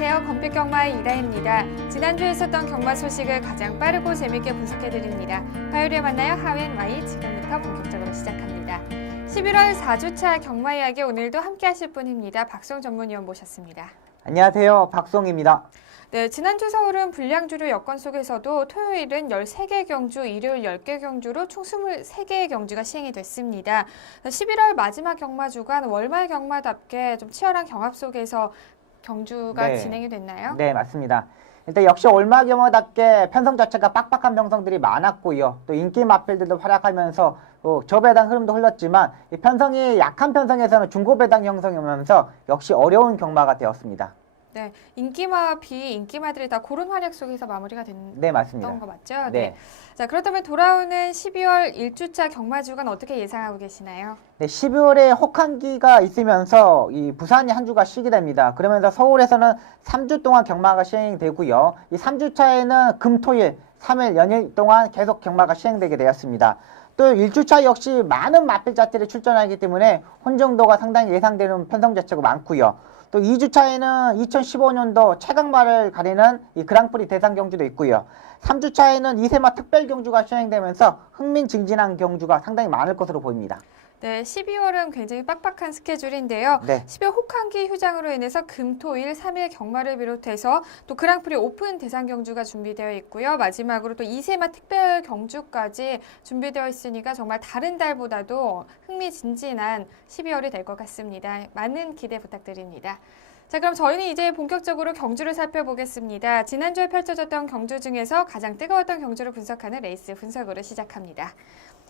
안녕하세요. 건빛경마의 이다혜입니다. 지난주에 있었던 경마 소식을 가장 빠르고 재밌게 분석해드립니다. 화요일에 만나요. 하웬와이 지금부터 본격적으로 시작합니다. 11월 4주차 경마 이야기 오늘도 함께 하실 분입니다. 박송 전문위원 모셨습니다. 안녕하세요. 박송입니다. 네, 지난주 서울은 불량주류 여건 속에서도 토요일은 13개 경주, 일요일 10개 경주로 총 23개의 경주가 시행이 됐습니다. 11월 마지막 경마 주간 월말 경마답게 좀 치열한 경합 속에서 경주가 진행이 됐나요? 네, 맞습니다. 일단 역시 월말 경마답게 편성 자체가 빡빡한 편성들이 많았고요. 또 인기 마필들도 활약하면서 저배당 흐름도 흘렀지만 이 편성이 약한 편성에서는 중고배당 형성이 오면서 역시 어려운 경마가 되었습니다. 네, 인기마와 비인기마들이 다 그런 활약 속에서 마무리가 네, 맞습니다. 됐던 거 맞죠? 네. 자, 그렇다면 돌아오는 12월 1주차 경마 주간 어떻게 예상하고 계시나요? 네, 12월에 혹한기가 있으면서 이 부산이 한 주가 쉬게 됩니다. 그러면서 서울에서는 3주 동안 경마가 시행되고요. 이 3주차에는 금, 토, 일, 3일 연일 동안 계속 경마가 시행되게 되었습니다. 또 1주차 역시 많은 마필자들이 출전하기 때문에 혼정도가 상당히 예상되는 편성 자체가 많고요. 또 2주차에는 2015년도 최강마를 가리는 이 그랑프리 대상 경주도 있고요. 3주차에는 이세마 특별 경주가 시행되면서 흥민진진한 경주가 상당히 많을 것으로 보입니다. 네, 12월은 굉장히 빡빡한 스케줄인데요. 네. 12월 혹한기 휴장으로 인해서 금, 토, 일, 3일 경마를 비롯해서 또 그랑프리 오픈 대상 경주가 준비되어 있고요. 마지막으로 또 이세마 특별 경주까지 준비되어 있으니까 정말 다른 달보다도 흥미진진한 12월이 될 것 같습니다. 많은 기대 부탁드립니다. 자, 그럼 저희는 이제 본격적으로 경주를 살펴보겠습니다. 지난주에 펼쳐졌던 경주 중에서 가장 뜨거웠던 경주를 분석하는 레이스 분석으로 시작합니다.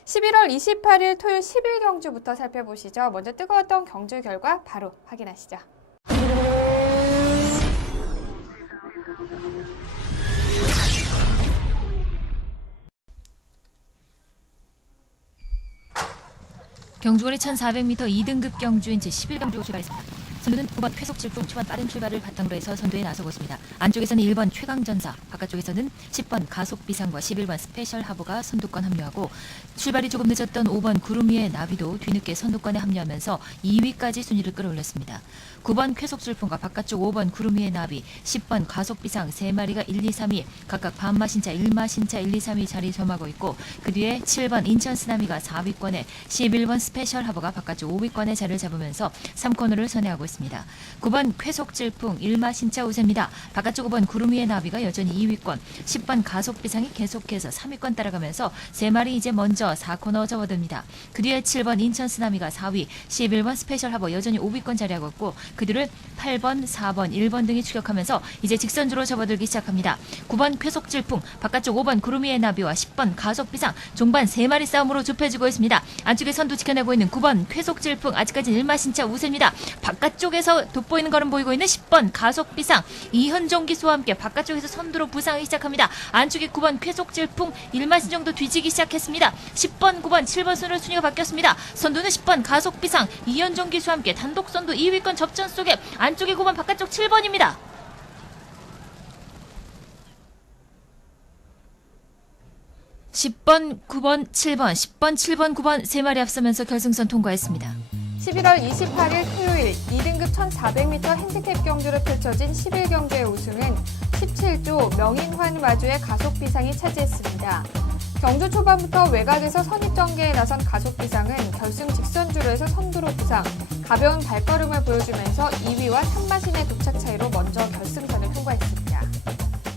11월 28일 토요일 10일 경주부터 살펴보시죠. 먼저 뜨거웠던 경주 결과 바로 확인하시죠. 경주거리 1400m 2등급 경주인 제11경주 출발했습니다. 선두는 9번 쾌속질풍 초반 빠른 출발을 바탕으로 해서 선두에 나서고 있습니다. 안쪽에서는 1번 최강전사, 바깥쪽에서는 10번 가속비상과 11번 스페셜 하보가 선두권 합류하고 출발이 조금 늦었던 5번 구름 위의 나비도 뒤늦게 선두권에 합류하면서 2위까지 순위를 끌어올렸습니다. 9번 쾌속질풍과 바깥쪽 5번 구름 위의 나비, 10번 가속비상 3마리가 1, 2, 3위 각각 반마신차, 1마신차, 1, 2, 3위 자리 점하고 있고 그 뒤에 7번 인천쓰나미가 4위권에 11번 스페셜 하보가 바깥쪽 5위권에 자리를 잡으면서 3코너를 선회하고 있습니다. 9번 쾌속질풍 1마신차 우세입니다. 바깥쪽 5번 구름 위의 나비가 여전히 2위권, 10번 가속비상이 계속해서 3위권 따라가면서 3마리 이제 먼저 4코너 접어듭니다. 그 뒤에 7번 인천쓰나미가 4위, 11번 스페셜 하보 여전히 5위권 자리하고 있고 그 뒤를 8번, 4번, 1번 등이 추격하면서 이제 직선주로 접어들기 시작합니다. 9번 쾌속질풍, 바깥쪽 5번 구름 위의 나비와 10번 가속비상, 종반 3마리 싸움으로 좁혀지고 있습니다. 안쪽에 선두 지켜내고 있는 9번 쾌속질풍, 아직까지는 1마신차 우세입니다. 바깥쪽에서 돋보이는 걸음 보이고 있는 10번 가속비상, 이현종 기수와 함께 바깥쪽에서 선두로 부상하기 시작합니다. 안쪽에 9번 쾌속질풍, 1마신 정도 뒤지기 시작했습니다. 10번, 9번, 7번 순으로 순위가 바뀌었습니다. 선두는 10번 가속비상, 이현종 기수와 함께 단독 선두 2위권 접전 속에 안쪽에 9번, 바깥쪽 7번입니다. (10번) (9번) (7번) (10번) (7번) (9번) 3마리 앞서면서 결승선 통과했습니다. 11월 28일 토요일 2등급 1400m 핸디캡 경주로 펼쳐진 10일 경주의 우승은 17조 명인환 마주의 가속비상이 차지했습니다. 경주 초반부터 외곽에서 선입전개에 나선 가속비상은 결승 직선주로 해서 선두로 부상, 가벼운 발걸음을 보여주면서 2위와 3마신의 도착 차이로 먼저 결승선을 통과했습니다.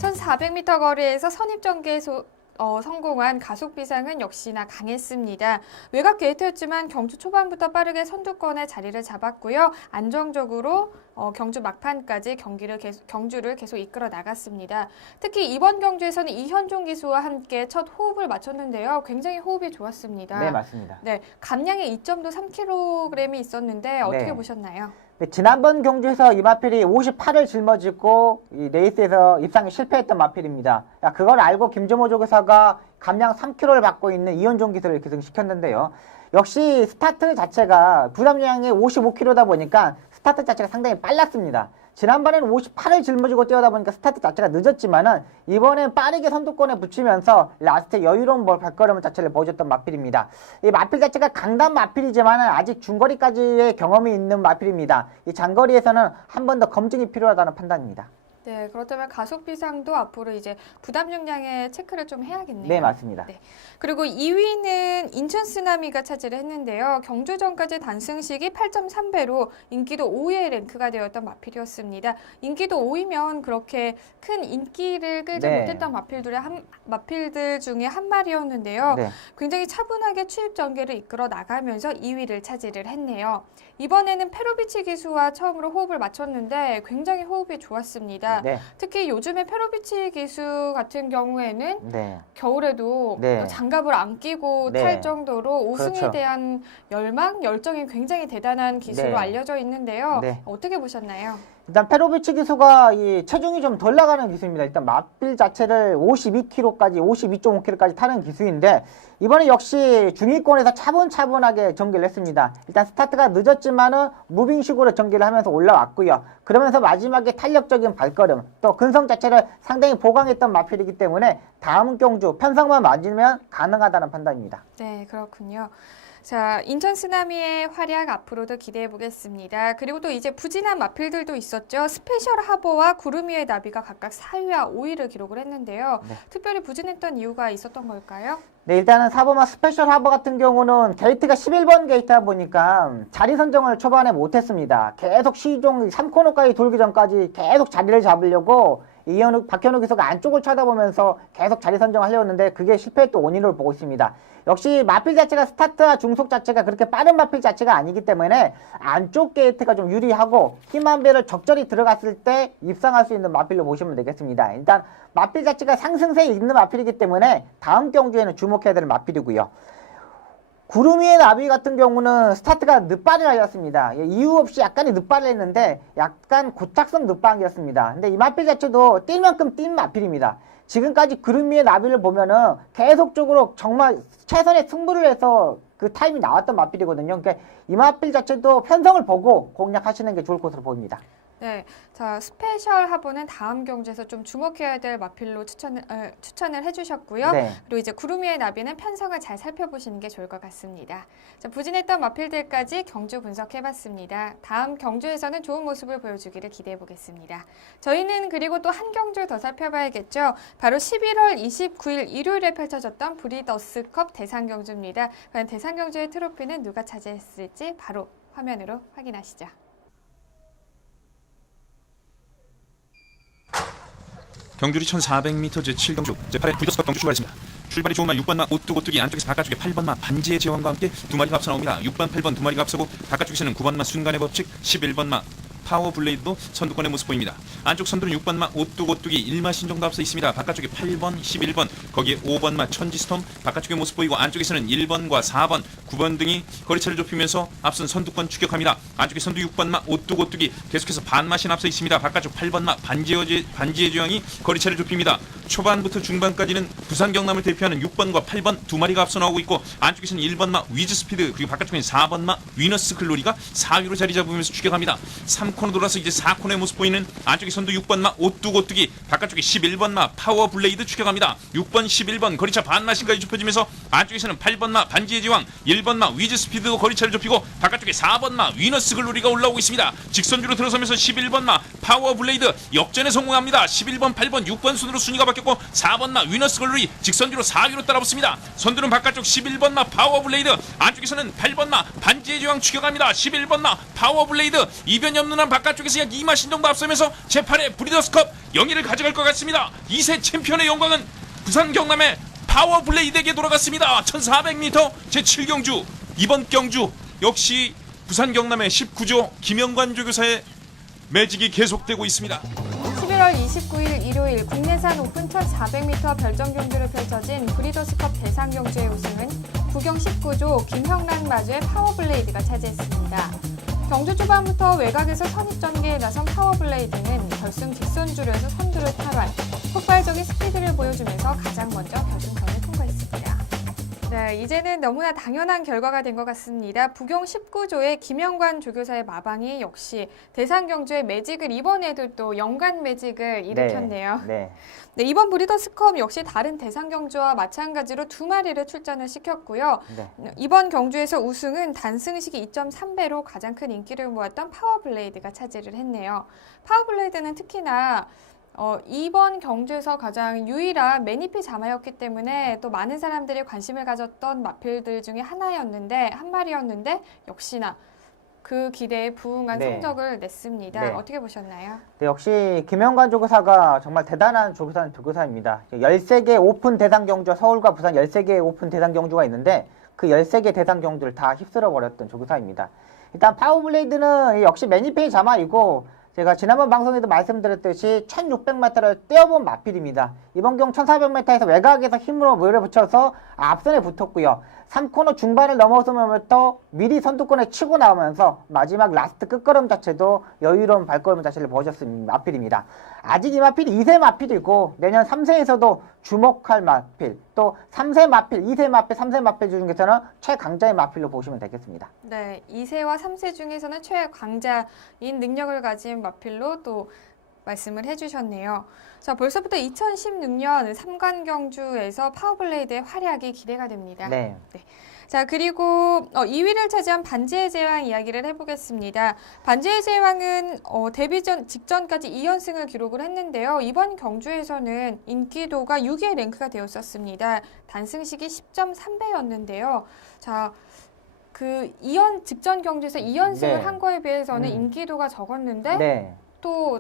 1400m 거리에서 선입전개에서 성공한 가속비상은 역시나 강했습니다. 외곽 게이트였지만 경주 초반부터 빠르게 선두권에 자리를 잡았고요. 안정적으로 경주 막판까지 경주를 계속 이끌어 나갔습니다. 특히 이번 경주에서는 이현종 기수와 함께 첫 호흡을 맞췄는데요. 굉장히 호흡이 좋았습니다. 네, 맞습니다. 네, 감량의 이점도 3kg이 있었는데 어떻게 보셨나요? 네, 지난번 경주에서 이 마필이 58을 짊어지고 이 레이스에서 입상에 실패했던 마필입니다. 그걸 알고 김조모 조교사가 감량 3kg를 받고 있는 이현종 기수를 기승시켰는데요. 역시 스타트 자체가 부담량이 55kg다 보니까 스타트 자체가 상당히 빨랐습니다. 지난번에는 58을 짊어지고 뛰어다 보니까 스타트 자체가 늦었지만은 이번엔 빠르게 선두권에 붙이면서 라스트 여유로운 발걸음 자체를 보여줬던 마필입니다. 이 마필 자체가 강단 마필이지만은 아직 중거리까지의 경험이 있는 마필입니다. 이 장거리에서는 한 번 더 검증이 필요하다는 판단입니다. 네, 그렇다면 가속 비상도 앞으로 이제 부담 중량의 체크를 좀 해야겠네요. 네, 맞습니다. 네. 그리고 2위는 인천 쓰나미가 차지를 했는데요. 경주전까지 단승식이 8.3배로 인기도 5위에 랭크가 되었던 마필이었습니다. 인기도 5위면 그렇게 큰 인기를 끌지 네. 못했던 마필들 중에 한 마리였는데요. 네. 굉장히 차분하게 추입 전개를 이끌어 나가면서 2위를 차지를 했네요. 이번에는 페로비치 기수와 처음으로 호흡을 맞췄는데 굉장히 호흡이 좋았습니다. 네. 특히 요즘에 페로비치 기수 같은 경우에는 네. 겨울에도 네. 장갑을 안 끼고 네. 탈 정도로 우승에 그렇죠. 대한 열정이 굉장히 대단한 기수로 네. 알려져 있는데요. 네. 어떻게 보셨나요? 일단 페로비치 기수가 이 체중이 좀 덜 나가는 기수입니다. 일단 마필 자체를 52kg까지 52.5kg까지 타는 기수인데 이번에 역시 중위권에서 차분차분하게 전개를 했습니다. 일단 스타트가 늦었지만은 무빙식으로 전개를 하면서 올라왔고요. 그러면서 마지막에 탄력적인 발걸음 또 근성 자체를 상당히 보강했던 마필이기 때문에 다음 경주 편성만 맞으면 가능하다는 판단입니다. 네, 그렇군요. 자, 인천 쓰나미의 활약 앞으로도 기대해 보겠습니다. 그리고 또 이제 부진한 마필들도 있었죠. 스페셜 하버와 구름이의 나비가 각각 4위와 5위를 기록을 했는데요. 네. 특별히 부진했던 이유가 있었던 걸까요? 네, 일단은 사버마 스페셜 하버 같은 경우는 게이트가 11번 게이트다 보니까 자리 선정을 초반에 못했습니다. 계속 시종 3코너까지 돌기 전까지 계속 자리를 잡으려고 박현우 기수가 안쪽을 쳐다보면서 계속 자리 선정하려고 했는데 그게 실패했던 원인으로 보고 있습니다. 역시 마필 자체가 스타트와 중속 자체가 그렇게 빠른 마필 자체가 아니기 때문에 안쪽 게이트가 좀 유리하고 힘 한 배를 적절히 들어갔을 때 입상할 수 있는 마필로 보시면 되겠습니다. 일단 마필 자체가 상승세에 있는 마필이기 때문에 다음 경주에는 주목해야 될 마필이고요. 구름 위의 나비 같은 경우는 스타트가 늦발을 하였습니다. 이유 없이 약간의 늦발을 했는데 약간 고착성 늦방이었습니다. 근데 이 마필 자체도 뛸 만큼 뛴 마필입니다. 지금까지 구름 위의 나비를 보면은 계속적으로 정말 최선의 승부를 해서 그 타임이 나왔던 마필이거든요. 그러니까 이 마필 자체도 편성을 보고 공략하시는 게 좋을 것으로 보입니다. 네, 자 스페셜 하버는 다음 경주에서 좀 주목해야 될 마필로 추천을 해주셨고요. 네. 그리고 이제 구름 위의 나비는 편성을 잘 살펴보시는 게 좋을 것 같습니다. 자, 부진했던 마필들까지 경주 분석해봤습니다. 다음 경주에서는 좋은 모습을 보여주기를 기대해 보겠습니다. 저희는 그리고 또 한 경주 더 살펴봐야겠죠. 바로 11월 29일 일요일에 펼쳐졌던 브리더스컵 대상경주입니다. 과연 대상경주의 트로피는 누가 차지했을지 바로 화면으로 확인하시죠. 경주리 1400m 제7경주 제8회 브리더스컵 경주 출발했습니다. 출발이 좋은 말 6번마 오뚜고뚜기 안쪽에서 바깥쪽에 8번마 반지의 제왕과 함께 두 마리가 앞서 나옵니다. 6번, 8번 두 마리가 앞서고 바깥쪽에서는 9번마 순간의 법칙 11번마 파워블레이드도 선두권의 모습 보입니다. 안쪽 선두는 6번마 오뚜고뚜기 1마신 정도 앞서 있습니다. 바깥쪽에 8번, 11번 거기에 5번마 천지스톰 바깥쪽의 모습 보이고 안쪽에서는 1번과 4번, 9번 등이 거리차를 좁히면서 앞선 선두권 추격합니다. 안쪽에 선두 6번마 오뚜고뚜기 계속해서 반마신 앞서 있습니다. 바깥쪽 8번마 반지의 제왕이 거리차를 좁힙니다. 초반부터 중반까지는 부산 경남을 대표하는 6번과 8번 두 마리가 앞서 나오고 있고 안쪽에서는 1번마 위즈스피드 그리고 바깥쪽에는 4번마 위너스 글로리가 4위로 자리 잡으면서 추격합니다. 3코너 돌아서 이제 4코너의 모습 보이는 안쪽에 선두 6번마 오뚜고뚜기 바깥쪽에 11번마 파워블레이드 추격합니다. 6번 11번 거리차 반마신까지 좁혀지면서 안쪽에서는 8번마 반지의 제왕 1번마 위즈스피드도 거리차를 좁히고 바깥쪽에 4번마 위너스 글로리가 올라오고 있습니다. 직선주로 들어서면서 11번마 파워블레이드 역전에 성공합니다. 11번 8번 6번 순으로 순위가 바뀌었고 4번마 위너스 글로리 직선주로 4위로 따라붙습니다. 선두는 바깥쪽 11번마 파워블레이드 안쪽에서는 8번마 반지의 제왕 추격합니다. 11번마 파워블레이드 이변이 없는 한 바깥쪽에서 약 2마신 정도 앞서면서 제8회 브리더스컵 영예를 가져갈 것 같습니다. 2세 챔피언의 영광은 부산 경남의 파워블레이드에게 돌아갔습니다. 1400m 제7경주 이번 경주 역시 부산 경남의 19조 김영관 조교사의 매직이 계속되고 있습니다. 11월 29일 일요일 국내산 오픈 1400m 별정 경주를 펼쳐진 브리더스컵 대상 경주의 우승은 부경 19조 김형란 마주의 파워블레이드가 차지했습니다. 경주 초반부터 외곽에서 선입 전개에 나선 파워블레이드는 결승 뒷선주로에서 선두를 탈환, 폭발적인 스피드를 보여주면서 가장 먼저 결승선을 통과했습니다. 네, 이제는 너무나 당연한 결과가 된 것 같습니다. 부경 19조의 김영관 조교사의 마방이 역시 대상 경주의 매직을 이번에도 또 연관 매직을 일으켰네요. 네. 네, 이번 브리더스컵 역시 다른 대상 경주와 마찬가지로 두 마리를 출전을 시켰고요. 네. 이번 경주에서 우승은 단승식이 2.3배로 가장 큰 인기를 모았던 파워블레이드가 차지를 했네요. 파워블레이드는 특히나 이번 경주에서 가장 유일한 매니피 자마였기 때문에 또 많은 사람들이 관심을 가졌던 마필들 중에 한 마리였는데 역시나 그 기대에 부응한 네. 성적을 냈습니다. 네. 어떻게 보셨나요? 네, 역시 김영관 조교사가 정말 대단한 조교사입니다. 13개 오픈 대상 경주, 서울과 부산 13개 오픈 대상 경주가 있는데 그 13개 대상 경주를 다 휩쓸어 버렸던 조교사입니다. 일단 파워블레이드는 역시 매니페이 자마이고 제가 지난번 방송에도 말씀드렸듯이 1600m를 떼어본 마필입니다. 이번 경 1400m에서 외곽에서 힘으로 밀어붙여서 앞선에 붙었고요. 3코너 중반을 넘어서면부터 미리 선두권에 치고 나오면서 마지막 라스트 끝걸음 자체도 여유로운 발걸음 자체를 보여줬은 마필입니다. 아직 이 마필이 2세 마필이고 내년 3세에서도 주목할 마필, 또 3세 마필, 2세 마필, 3세 마필 중에서는 최강자의 마필로 보시면 되겠습니다. 네, 2세와 3세 중에서는 최강자인 능력을 가진 마필로 또 말씀을 해주셨네요. 자, 벌써부터 2016년 3관 경주에서 파워블레이드의 활약이 기대가 됩니다. 네. 자, 그리고 2위를 차지한 반지의 제왕 이야기를 해보겠습니다. 반지의 제왕은 데뷔 직전까지 2연승을 기록을 했는데요. 이번 경주에서는 인기도가 6위에 랭크가 되었었습니다. 단승식이 10.3배였는데요. 자, 그 직전 경주에서 2연승을 네. 한 거에 비해서는 인기도가 적었는데 네. 또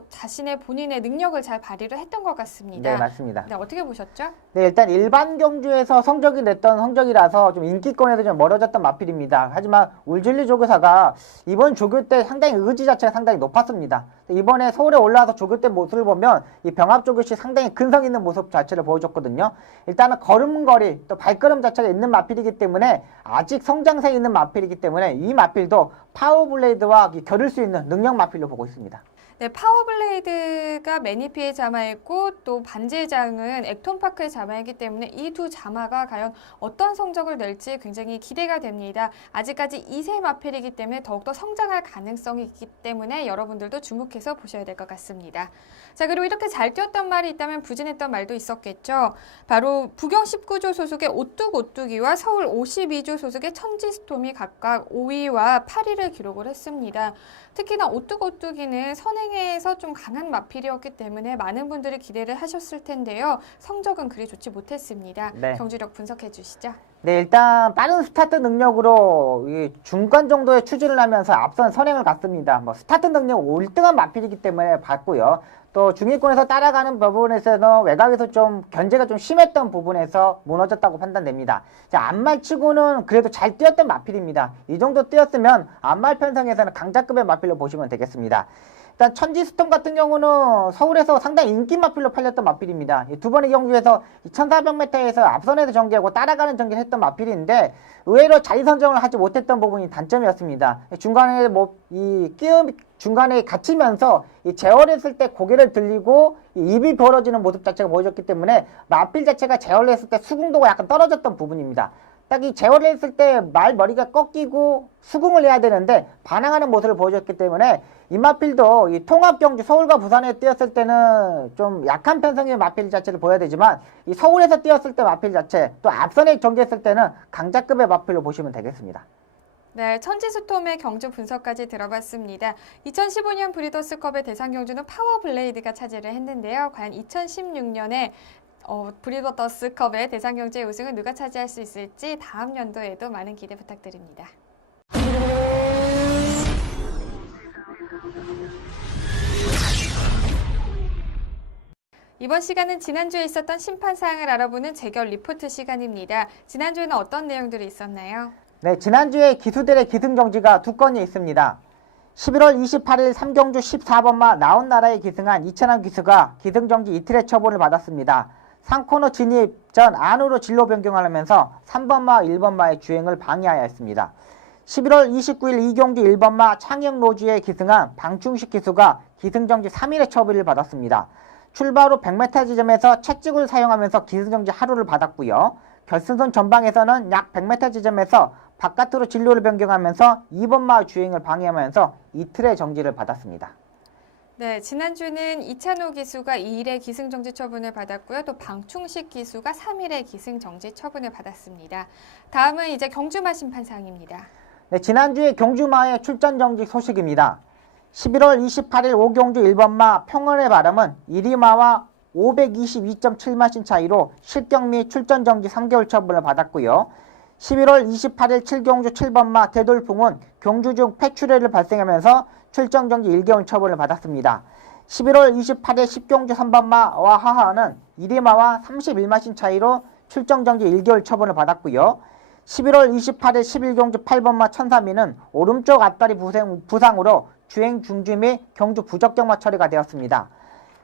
본인의 능력을 잘 발휘를 했던 것 같습니다. 네, 맞습니다. 네, 어떻게 보셨죠? 네, 일단 일반 경주에서 성적이 냈던 성적이라서 좀 인기권에도 좀 멀어졌던 마필입니다. 하지만 울진리 조교사가 이번 조교 때 상당히 의지 자체가 상당히 높았습니다. 이번에 서울에 올라와서 조교 때 모습을 보면 이 병합 조교시 상당히 근성 있는 모습 자체를 보여줬거든요. 일단은 걸음걸이 또 발걸음 자체가 있는 마필이기 때문에 아직 성장세에 있는 마필이기 때문에 이 마필도 파워블레이드와 겨룰 수 있는 능력 마필로 보고 있습니다. 네, 파워블레이드가 매니피의 자마였고 또 반지의 장은 액톤파크의 자마이기 때문에 이 두 자마가 과연 어떤 성적을 낼지 굉장히 기대가 됩니다. 아직까지 2세 마필이기 때문에 더욱더 성장할 가능성이 있기 때문에 여러분들도 주목해서 보셔야 될 것 같습니다. 자, 그리고 이렇게 잘 뛰었던 말이 있다면 부진했던 말도 있었겠죠. 바로 부경 19조 소속의 오뚜기와 서울 52조 소속의 천지스톰이 각각 5위와 8위를 기록을 했습니다. 특히나 오뚜기는 선행에서 좀 강한 마필이었기 때문에 많은 분들이 기대를 하셨을 텐데요. 성적은 그리 좋지 못했습니다. 네. 경주력 분석해 주시죠. 네, 일단 빠른 스타트 능력으로 이 중간 정도의 추진을 하면서 앞선 선행을 갔습니다. 스타트 능력 1등한 마필이기 때문에 봤고요. 또 중위권에서 따라가는 부분에서는 외곽에서 좀 견제가 좀 심했던 부분에서 무너졌다고 판단됩니다. 자, 안말치고는 그래도 잘 뛰었던 마필입니다. 이 정도 뛰었으면 안말 편성에서는 강자급의 마필로 보시면 되겠습니다. 일단 천지스톰 같은 경우는 서울에서 상당히 인기 마필로 팔렸던 마필입니다. 두 번의 경주에서 2400m에서 앞선에서 전개하고 따라가는 전개를 했던 마필인데 의외로 자리 선정을 하지 못했던 부분이 단점이었습니다. 중간에 중간에 갇히면서 제어했을 때 고개를 들리고 입이 벌어지는 모습 자체가 보여졌기 때문에 마필 자체가 제어를 했을 때 수긍도가 약간 떨어졌던 부분입니다. 딱 이 제어를 했을 때 머리가 꺾이고 수긍을 해야 되는데 반항하는 모습을 보여줬기 때문에 이 마필도 이 통합경주 서울과 부산에 뛰었을 때는 좀 약한 편성의 마필 자체를 보여야 되지만 이 서울에서 뛰었을 때 마필 자체 또 앞선에 전개했을 때는 강자급의 마필로 보시면 되겠습니다. 네, 천지스톰의 경주 분석까지 들어봤습니다. 2015년 브리더스컵의 대상 경주는 파워블레이드가 차지를 했는데요. 과연 2016년에 브리더스컵의 대상 경주의 우승은 누가 차지할 수 있을지 다음 연도에도 많은 기대 부탁드립니다. 이번 시간은 지난주에 있었던 심판 사항을 알아보는 재결 리포트 시간입니다. 지난주에는 어떤 내용들이 있었나요? 네, 지난주에 기수들의 기승정지가 두 건이 있습니다. 11월 28일 3경주 14번마 나온나라에 기승한 이천환 기수가 기승정지 이틀의 처분을 받았습니다. 3코너 진입 전 안으로 진로 변경을 하면서 3번마 1번마의 주행을 방해하였습니다. 11월 29일 2경주 1번마 창영로주에 기승한 방충식 기수가 기승정지 3일의 처분을 받았습니다. 출발 후 100m 지점에서 채찍을 사용하면서 기승정지 하루를 받았고요. 결승선 전방에서는 약 100m 지점에서 바깥으로 진로를 변경하면서 2번마 주행을 방해하면서 이틀의 정지를 받았습니다. 네, 지난주는 이찬호 기수가 2일의 기승정지 처분을 받았고요. 또 방충식 기수가 3일의 기승정지 처분을 받았습니다. 다음은 이제 경주마 심판 사항입니다. 네, 지난주에 경주마의 출전 정지 소식입니다. 11월 28일 오경주 1번마 평원의 바람은 이리마와 522.7마신 차이로 실격 및 출전 정지 3개월 처분을 받았고요. 11월 28일 7경주 7번마 대돌풍은 경주 중 폐출혈을 발생하면서 출전 정지 1개월 처분을 받았습니다. 11월 28일 10경주 3번마와 하하는 이리마와 31마신 차이로 출전 정지 1개월 처분을 받았고요. 11월 28일 11경주 8번마 천삼이는 오른쪽 앞다리 부상으로 주행 중지 및 경주 부적격마 처리가 되었습니다.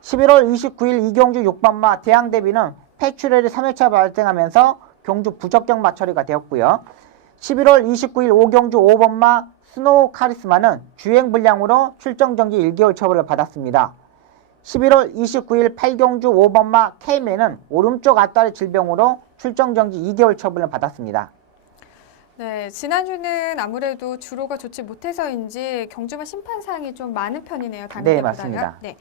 11월 29일 2경주 6번마 대항대비는 폐출혈이 3회차 발생하면서 경주 부적격마 처리가 되었고요. 11월 29일 5경주 5번마 스노우 카리스마는 주행 불량으로 출정 정지 1개월 처분을 받았습니다. 11월 29일 8경주 5번마 케이맨은 오른쪽 앞다리 질병으로 출정 정지 2개월 처분을 받았습니다. 네, 지난주는 아무래도 주로가 좋지 못해서인지 경주마 심판 사항이 좀 많은 편이네요. 다른 네, 때보다요. 맞습니다. 네.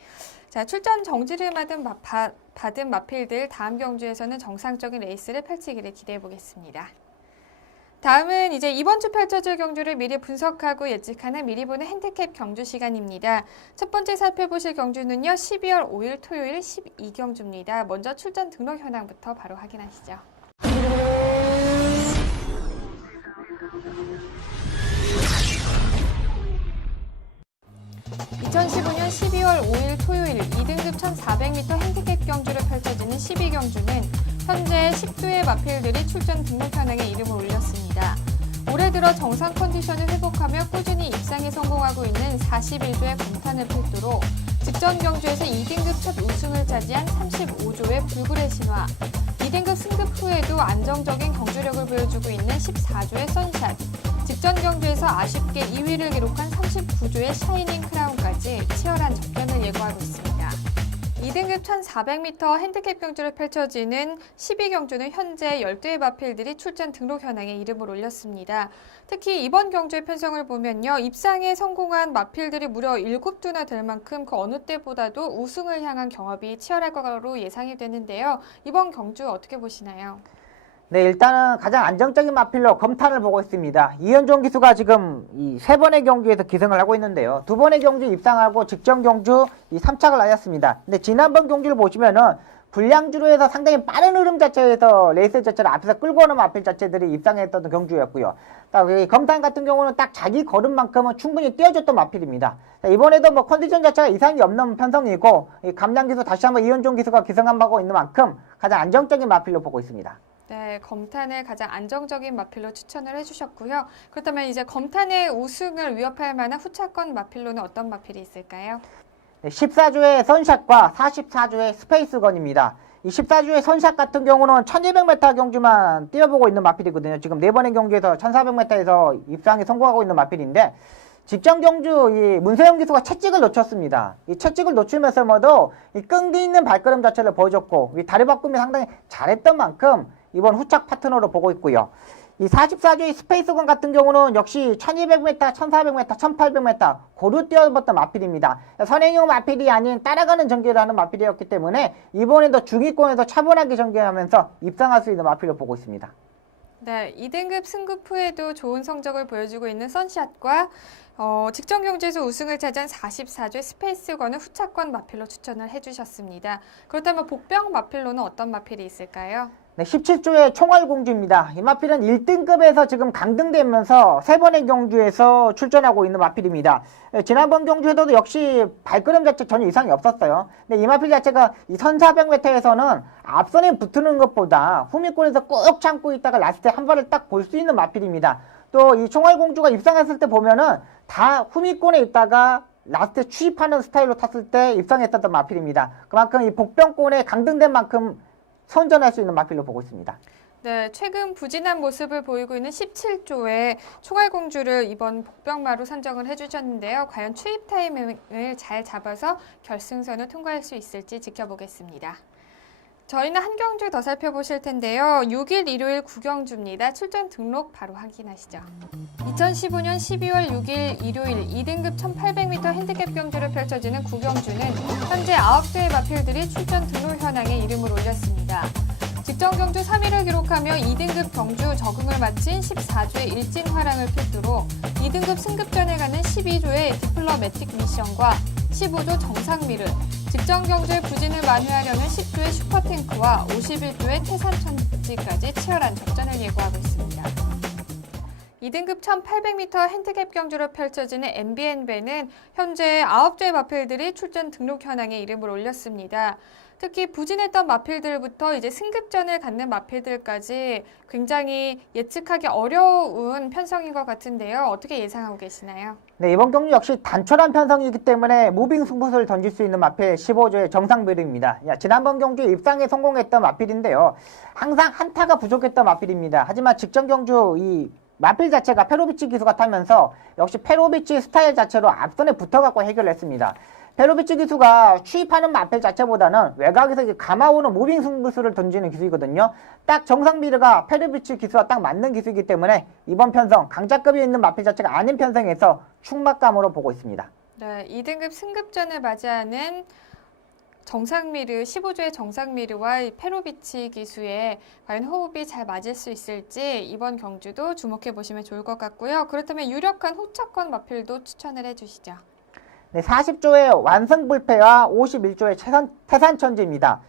자, 출전 정지를 받은 마필들 다음 경주에서는 정상적인 레이스를 펼치기를 기대해 보겠습니다. 다음은 이제 이번 주 펼쳐질 경주를 미리 분석하고 예측하는 미리 보는 핸디캡 경주 시간입니다. 첫 번째 살펴보실 경주는요. 12월 5일 토요일 12경주입니다. 먼저 출전 등록 현황부터 바로 확인하시죠. 2015년 12월 5일 토요일 2등급 1400m 핸디캡 경주를 펼쳐지는 12경주는 현재 10두의 마필들이 출전 등록 현황에 이름을 올렸습니다. 올해 들어 정상 컨디션을 회복하며 꾸준히 입상에 성공하고 있는 41조의 검탄을 필두로 직전 경주에서 2등급 첫 우승을 차지한 35조의 불굴의 신화, 2등급 승급 후에도 안정적인 경주력을 보여주고 있는 14조의 선샷, 직전 경주에서 아쉽게 2위를 기록한 39조의 샤이닝 크라운까지 치열한 접전을 예고하고 있습니다. 2등급 1400m 핸디캡 경주를 펼쳐지는 12경주는 현재 12의 마필들이 출전 등록 현황에 이름을 올렸습니다. 특히 이번 경주의 편성을 보면요. 입상에 성공한 마필들이 무려 7두나 될 만큼 그 어느 때보다도 우승을 향한 경합이 치열할 거로 예상이 되는데요. 이번 경주 어떻게 보시나요? 네, 일단은 가장 안정적인 마필로 검탄을 보고 있습니다. 이현종 기수가 지금 이 3번의 경주에서 기승을 하고 있는데요. 2번의 경주 입상하고 직전 경주 이 3착을 하였습니다. 근데 지난번 경주를 보시면은 불량주로 해서 상당히 빠른 흐름 자체에서 레이스 자체를 앞에서 끌고 오는 마필 자체들이 입상했던 경주였고요. 딱 이 검탄 같은 경우는 딱 자기 걸음만큼은 충분히 뛰어줬던 마필입니다. 자, 이번에도 뭐 컨디션 자체가 이상이 없는 편성이고 이 감량 기수 다시 한번 이현종 기수가 기승하고 있는 만큼 가장 안정적인 마필로 보고 있습니다. 네, 검탄을 가장 안정적인 마필로 추천을 해주셨고요. 그렇다면 이제 검탄의 우승을 위협할 만한 후차권 마필로는 어떤 마필이 있을까요? 네, 14조의 선샷과 44조의 스페이스건입니다. 이 14조의 선샷 같은 경우는 1200m 경주만 뛰어보고 있는 마필이거든요. 지금 4번의 경주에서 1400m에서 입상에 성공하고 있는 마필인데 직전 경주 이 문세영 기수가 채찍을 놓쳤습니다. 이 채찍을 놓치면서도 이 끈기 있는 발걸음 자체를 보여줬고 이 다리 바꿈이 상당히 잘했던 만큼 이번 후착 파트너로 보고 있고요. 이 44조의 스페이스건 같은 경우는 역시 1200m, 1400m, 1800m 고루 뛰어봤던 마필입니다. 선행용 마필이 아닌 따라가는 전개를 하는 마필이었기 때문에 이번에도 중위권에서 차분하게 전개하면서 입상할 수 있는 마필로 보고 있습니다. 네, 2등급 승급 후에도 좋은 성적을 보여주고 있는 선샷과 직전 경주에서 우승을 차지한 44조의 스페이스건을 후차권 마필로 추천을 해주셨습니다. 그렇다면 복병 마필로는 어떤 마필이 있을까요? 네, 17조의 총알공주입니다. 이 마필은 1등급에서 지금 강등되면서 3번의 경주에서 출전하고 있는 마필입니다. 지난번 경주에도 역시 발걸음 자체 전혀 이상이 없었어요. 근데 이 마필 자체가 이 1400m에서는 앞선에 붙는 것보다 후미권에서 꾹 참고 있다가 라스트에 한 발을 딱 볼 수 있는 마필입니다. 또 이 총알공주가 입상했을 때 보면은 다 후미권에 있다가 라스트에 추입하는 스타일로 탔을 때 입상했었던 마필입니다. 그만큼 이 복병권에 강등된 만큼 선전할 수 있는 마필로 보고 있습니다. 네, 최근 부진한 모습을 보이고 있는 17조의 총알공주를 이번 복병마로 선정을 해주셨는데요. 과연 추입 타이밍을 잘 잡아서 결승선을 통과할 수 있을지 지켜보겠습니다. 저희는 한 경주 더 살펴보실 텐데요. 6일 일요일 9경주입니다. 출전 등록 바로 확인하시죠. 2015년 12월 6일 일요일 2등급 1800m 핸디캡 경주를 펼쳐지는 9경주는 현재 9대의 마필들이 출전 등록 현황에 이름을 올렸습니다. 직전 경주 3위를 기록하며 2등급 경주 적응을 마친 14조의 일진 화랑을 필두로 2등급 승급전에 가는 12조의 디플로매틱 미션과 15조 정상미르, 직전 경주의 부진을 만회하려는 10조의 슈퍼탱크와 51조의 태산천지까지 치열한 접전을 예고하고 있습니다. 2등급 1800m 핸디캡 경주로 펼쳐지는 MBN배는 현재 9조의 마필들이 출전 등록 현황에 이름을 올렸습니다. 특히 부진했던 마필들부터 이제 승급전을 갖는 마필들까지 굉장히 예측하기 어려운 편성인 것 같은데요. 어떻게 예상하고 계시나요? 네, 이번 경주 역시 단촐한 편성이기 때문에 무빙 승부수를 던질 수 있는 마필 15조의 정상비르입니다. 지난번 경주 입상에 성공했던 마필인데요. 항상 한타가 부족했던 마필입니다. 하지만 직전 경주 이 마필 자체가 페로비치 기수가 타면서 역시 페로비치 스타일 자체로 앞선에 붙어갖고 해결했습니다. 페로비치 기수가 추입하는 마필 자체보다는 외곽에서 감아오는 무빙 승부수를 던지는 기수이거든요. 딱 정상비르가 페로비치 기수와 딱 맞는 기수이기 때문에 이번 편성 강자급이 있는 마필 자체가 아닌 편성에서 충막감으로 보고 있습니다. 네, 2등급 승급전을 맞이하는 정상미르, 15조의 정상미르와 페로비치 기수의 과연 호흡이 잘 맞을 수 있을지 이번 경주도 주목해 보시면 좋을 것 같고요. 그렇다면 유력한 호차권 마필도 추천을 해주시죠. 네, 40조의 완성불패와 51조의 태산천지입니다.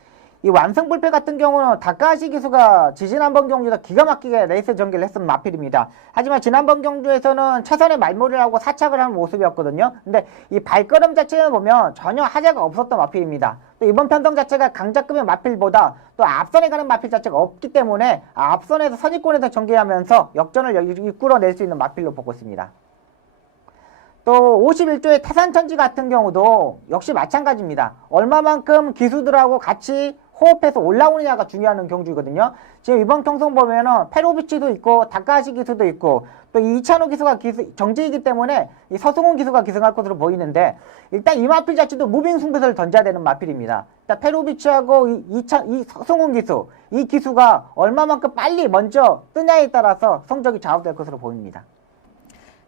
이 완성불패 같은 경우는 다카하시 기수가 지난번 경주에서 기가 막히게 레이스 전개를 했던 마필입니다. 하지만 지난번 경주에서는 최선의 말몰이를 하고 사착을 하는 모습이었거든요. 근데 이 발걸음 자체를 보면 전혀 하자가 없었던 마필입니다. 또 이번 편성 자체가 강자급의 마필보다 또 앞선에 가는 마필 자체가 없기 때문에 앞선에서 선입권에서 전개하면서 역전을 이끌어낼 수 있는 마필로 보고 있습니다. 또 51조의 태산천지 같은 경우도 역시 마찬가지입니다. 얼마만큼 기수들하고 같이 호흡해서 올라오느냐가 중요한 경주이거든요. 지금 이번 경선 보면은 페로비치도 있고 다카하시 기수도 있고 또 이찬호 기수가 정지이기 때문에 이 서승훈 기수가 기승할 것으로 보이는데 일단 이 마필 자체도 무빙 승부수를 던져야 되는 마필입니다. 일단 페로비치하고 이 서승훈 기수, 이 기수가 얼마만큼 빨리 먼저 뜨냐에 따라서 성적이 좌우될 것으로 보입니다.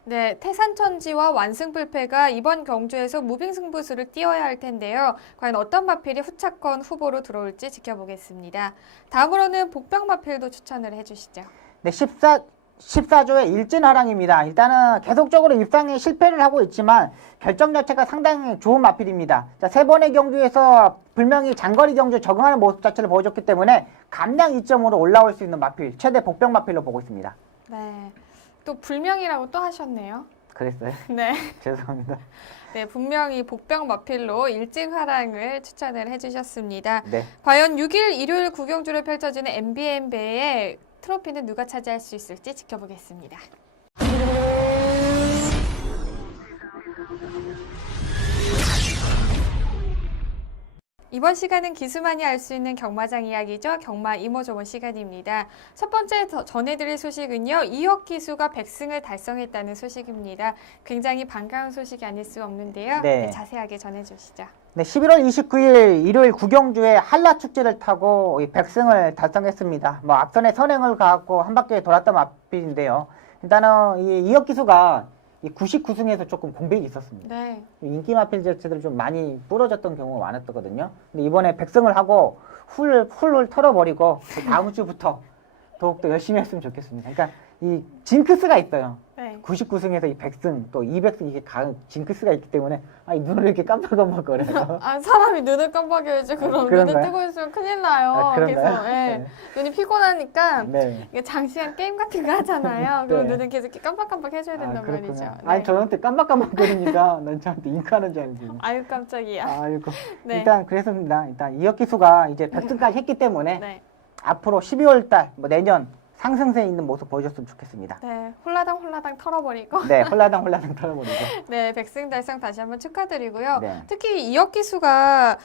네, 태산천지와 완승불패가 이번 경주에서 무빙 승부수를 띄워야 할 텐데요. 과연 어떤 마필이 후차권 후보로 들어올지 지켜보겠습니다. 다음으로는 복병 마필도 추천을 해주시죠. 네, 14조의 일진화랑입니다. 일단은 계속적으로 입상에 실패를 하고 있지만 결정 자체가 상당히 좋은 마필입니다. 자, 3번의 경주에서 분명히 장거리 경주에 적응하는 모습 자체를 보여줬기 때문에 감량 2점으로 올라올 수 있는 마필, 최대 복병 마필로 보고 있습니다. 네, 또 불명이라고 또 하셨네요. 그랬어요? 네. 죄송합니다. 네, 분명히 복병 마필로 일진화랑을 추천을 해주셨습니다. 네. 과연 6일 일요일 구경주를 펼쳐지는 MBN배의 트로피는 누가 차지할 수 있을지 지켜보겠습니다. 이번 시간은 기수만이 알 수 있는 경마장 이야기죠. 경마 이모저모 시간입니다. 첫 번째 전해드릴 소식은요. 이혁 기수가 100승을 달성했다는 소식입니다. 굉장히 반가운 소식이 아닐 수 없는데요. 네. 네, 자세하게 전해주시죠. 네, 11월 29일 일요일 구경주에 한라축제를 타고 100승을 달성했습니다. 앞선에 선행을 가고 한 바퀴 돌았던 마필인데요. 일단은 이혁 기수가 99승에서 조금 공백이 있었습니다. 네. 인기 마필 자체들이 좀 많이 부러졌던 경우가 많았거든요. 근데 이번에 100승을 하고 훌훌 털어버리고 다음 주부터 더욱더 열심히 했으면 좋겠습니다. 그러니까 이 징크스가 있어요. 네. 99승에서 이 100승 또 200승 이게 징크스가 있기 때문에 이 눈을 이렇게 깜빡깜빡거려요. 사람이 눈을 깜빡여야지. 그럼 그런가요? 눈을 뜨고 있으면 큰일 나요. 그런가요? 계속. 네. 네. 눈이 피곤하니까 네. 이게 장시간 게임 같은 거 하잖아요. 그럼 네. 눈을 계속 이렇게 깜빡깜빡 해줘야 된단 말이죠. 그렇구나. 네. 아니 저한테 깜빡깜빡거리니까 난 저한테 잉크하는 줄 알고. 아유 깜짝이야. 아이고. 네. 일단 그랬습니다. 일단 이혁 기수가 이제 100승까지 했기 때문에 네. 앞으로 12월달 내년 상승세에 있는 모습 보여줬으면 좋겠습니다. 네. 홀라당 털어버리고. 네, 홀라당 털어버리고. 네, 100승 달성 다시 한번 축하드리고요. 네. 특히 이혁 기수가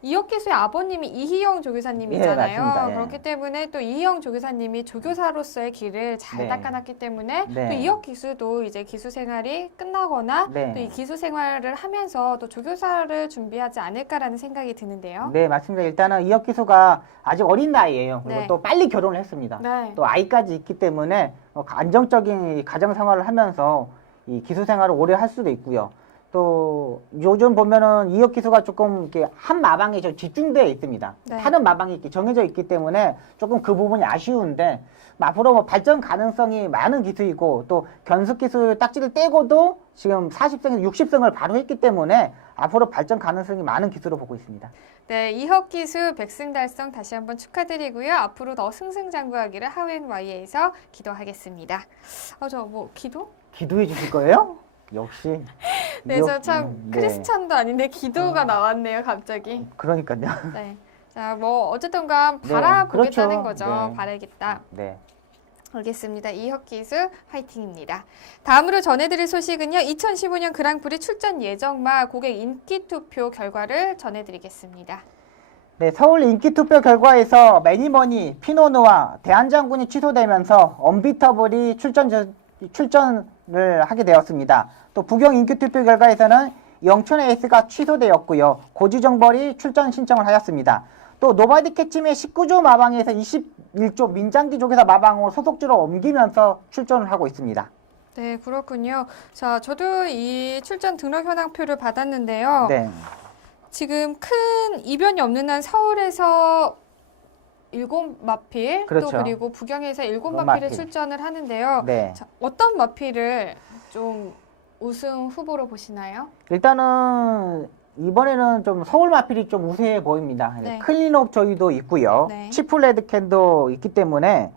이혁 기수의 아버님이 이희영 조교사님이잖아요. 예, 맞습니다. 예. 그렇기 때문에 또 이희영 조교사님이 조교사로서의 길을 잘 네. 닦아놨기 때문에 네. 또 이혁 기수도 이제 기수 생활이 끝나거나 네. 또 이 기수 생활을 하면서 또 조교사를 준비하지 않을까라는 생각이 드는데요. 네, 맞습니다. 일단은 이혁 기수가 아직 어린 나이예요. 그리고 네. 또 빨리 결혼을 했습니다. 네. 또 아이까지 있기 때문에 안정적인 가정 생활을 하면서 이 기수 생활을 오래 할 수도 있고요. 또 요즘 보면은 이혁 기수가 조금 이렇게 한 마방에 좀 집중되어 있습니다. 네. 다른 마방이 이렇게 정해져 있기 때문에 조금 그 부분이 아쉬운데 앞으로 뭐 발전 가능성이 많은 기수이고 또 견습 기수 딱지를 떼고도 지금 40승에서 60승을 바로 했기 때문에 앞으로 발전 가능성이 많은 기수로 보고 있습니다. 네, 이혁 기수 100승 달성 다시 한번 축하드리고요. 앞으로 더 승승장구하기를 하웬Y에서 기도하겠습니다. 저 뭐 기도? 기도해 주실 거예요? 역시. 네, 저 참 네. 크리스찬도 아닌데 기도가 나왔네요, 갑자기. 그러니까요. 네. 자, 뭐 어쨌든간 네, 바라보겠다는 그렇죠. 거죠. 네. 바라겠다. 네. 알겠습니다. 이혁 기수 화이팅입니다. 다음으로 전해드릴 소식은요. 2015년 그랑프리 출전 예정마 고객 인기 투표 결과를 전해드리겠습니다. 네, 서울 인기투표 결과에서 매니머니, 피노누와 대한장군이 취소되면서 언비터블이 출전을 하게 되었습니다. 또 부경 인기투표 결과에서는 영천의 에이스가 취소되었고요. 고지정벌이 출전 신청을 하였습니다. 또 노바디 캐치의 19조 마방에서 21조 민장기족에서 마방으로 소속주로 옮기면서 출전을 하고 있습니다. 네, 그렇군요. 자, 저도 이 출전 등록 현황표를 받았는데요. 네, 지금 큰 이변이 없는 한 서울에서 7마필, 그렇죠. 또 그리고 부경에서 7마필에 마필. 출전을 하는데요. 네. 자, 어떤 마필을 좀 우승 후보로 보시나요? 일단은 이번에는 좀 서울 마필이 좀 우세해 보입니다. 네. 클린업 조이도 있고요. 네. 치플레드캔도 있기 때문에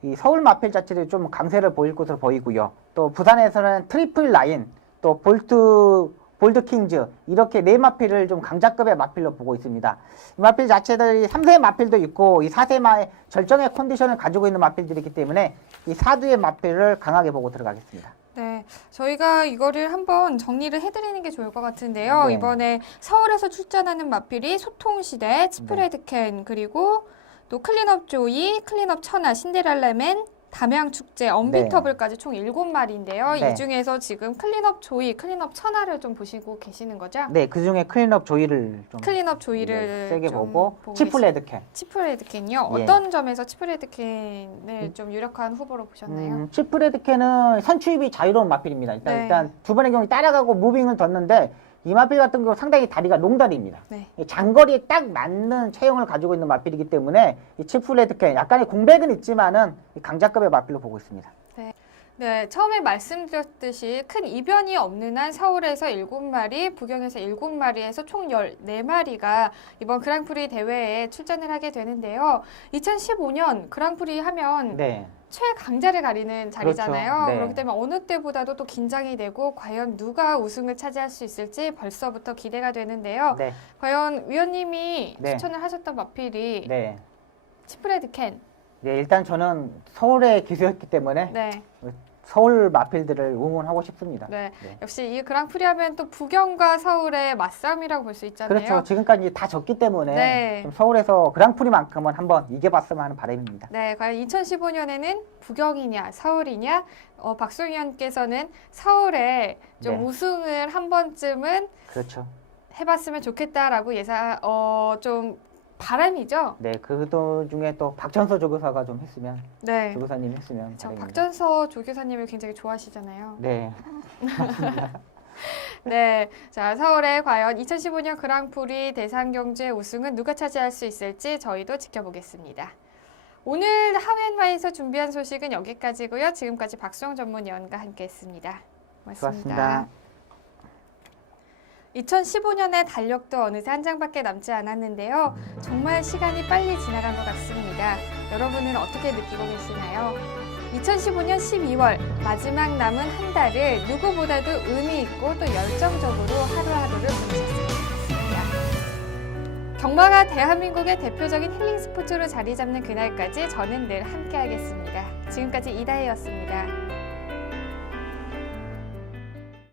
이 서울 마필 자체를 좀 강세를 보일 것으로 보이고요. 또 부산에서는 트리플 라인, 또 볼드 킹즈 이렇게 네 마필을 좀 강자급의 마필로 보고 있습니다. 이 마필 자체들이 3세 마필도 있고 이 4세마의 절정의 컨디션을 가지고 있는 마필들이기 때문에 이 4두의 마필을 강하게 보고 들어가겠습니다. 네, 저희가 이거를 한번 정리를 해드리는 게 좋을 것 같은데요. 네. 이번에 서울에서 출전하는 마필이 소통시대, 치프레드캔, 그리고 또 클린업 조이, 클린업 천하, 신데렐라맨, 담양축제, 언비터블까지 총 7마리인데요. 네. 이 중에서 지금 클린업 조이, 클린업 천하를 좀 보시고 계시는 거죠? 네, 그 중에 클린업 조이를 좀 클린업 조이를 네, 세게 좀 보고 치플레드캔. 치프레드캔요. 예. 어떤 점에서 치프레드캔을 좀 유력한 후보로 보셨나요? 치프레드캔은 선취입이 자유로운 마필입니다. 네. 일단 두 번의 경우 따라가고 무빙을 뒀는데 이 마필 같은 경우 상당히 다리가 롱다리입니다. 네. 이 장거리에 딱 맞는 체형을 가지고 있는 마필이기 때문에 이 치프레드캔 약간의 공백은 있지만은 이 강자급의 마필로 보고 있습니다. 네, 처음에 말씀드렸듯이 큰 이변이 없는 한 서울에서 7마리, 부경에서 7마리에서 총 14마리가 이번 그랑프리 대회에 출전을 하게 되는데요. 2015년 그랑프리 하면 네, 최강자를 가리는 자리잖아요. 그렇죠. 네. 그렇기 때문에 어느 때보다도 또 긴장이 되고 과연 누가 우승을 차지할 수 있을지 벌써부터 기대가 되는데요. 네, 과연 위원님이 네. 추천을 하셨던 마필이 네. 치프레드캔. 네, 일단 저는 서울의 기수였기 때문에 네. 서울 마필들을 응원하고 싶습니다. 네. 네. 역시 이 그랑프리 하면 또 부경과 서울의 맞싸움이라고 볼 수 있잖아요. 그렇죠. 지금까지 다 졌기 때문에 네. 좀 서울에서 그랑프리만큼은 한번 이겨봤으면 하는 바람입니다. 네, 과연 2015년에는 부경이냐 서울이냐 박수영 의원께서는 서울에 좀 네. 우승을 한 번쯤은 그렇죠. 해봤으면 좋겠다라고 좀 바람이죠. 네, 그 중에 또 박전서 조교사가 좀 했으면, 네. 조교사님 했으면 저 바람입니다. 박전서 조교사님을 굉장히 좋아하시잖아요. 네, 네, 자 서울에 과연 2015년 그랑프리 대상경주의 우승은 누가 차지할 수 있을지 저희도 지켜보겠습니다. 오늘 하웬와에서 준비한 소식은 여기까지고요. 지금까지 박수영 전문위원과 함께했습니다. 고맙습니다. 수고하셨습니다. 2015년의 달력도 어느새 한 장밖에 남지 않았는데요. 정말 시간이 빨리 지나간 것 같습니다. 여러분은 어떻게 느끼고 계시나요? 2015년 12월 마지막 남은 한 달을 누구보다도 의미 있고 또 열정적으로 하루하루를 보내셨으면 좋겠습니다. 경마가 대한민국의 대표적인 힐링 스포츠로 자리 잡는 그날까지 저는 늘 함께하겠습니다. 지금까지 이다혜였습니다.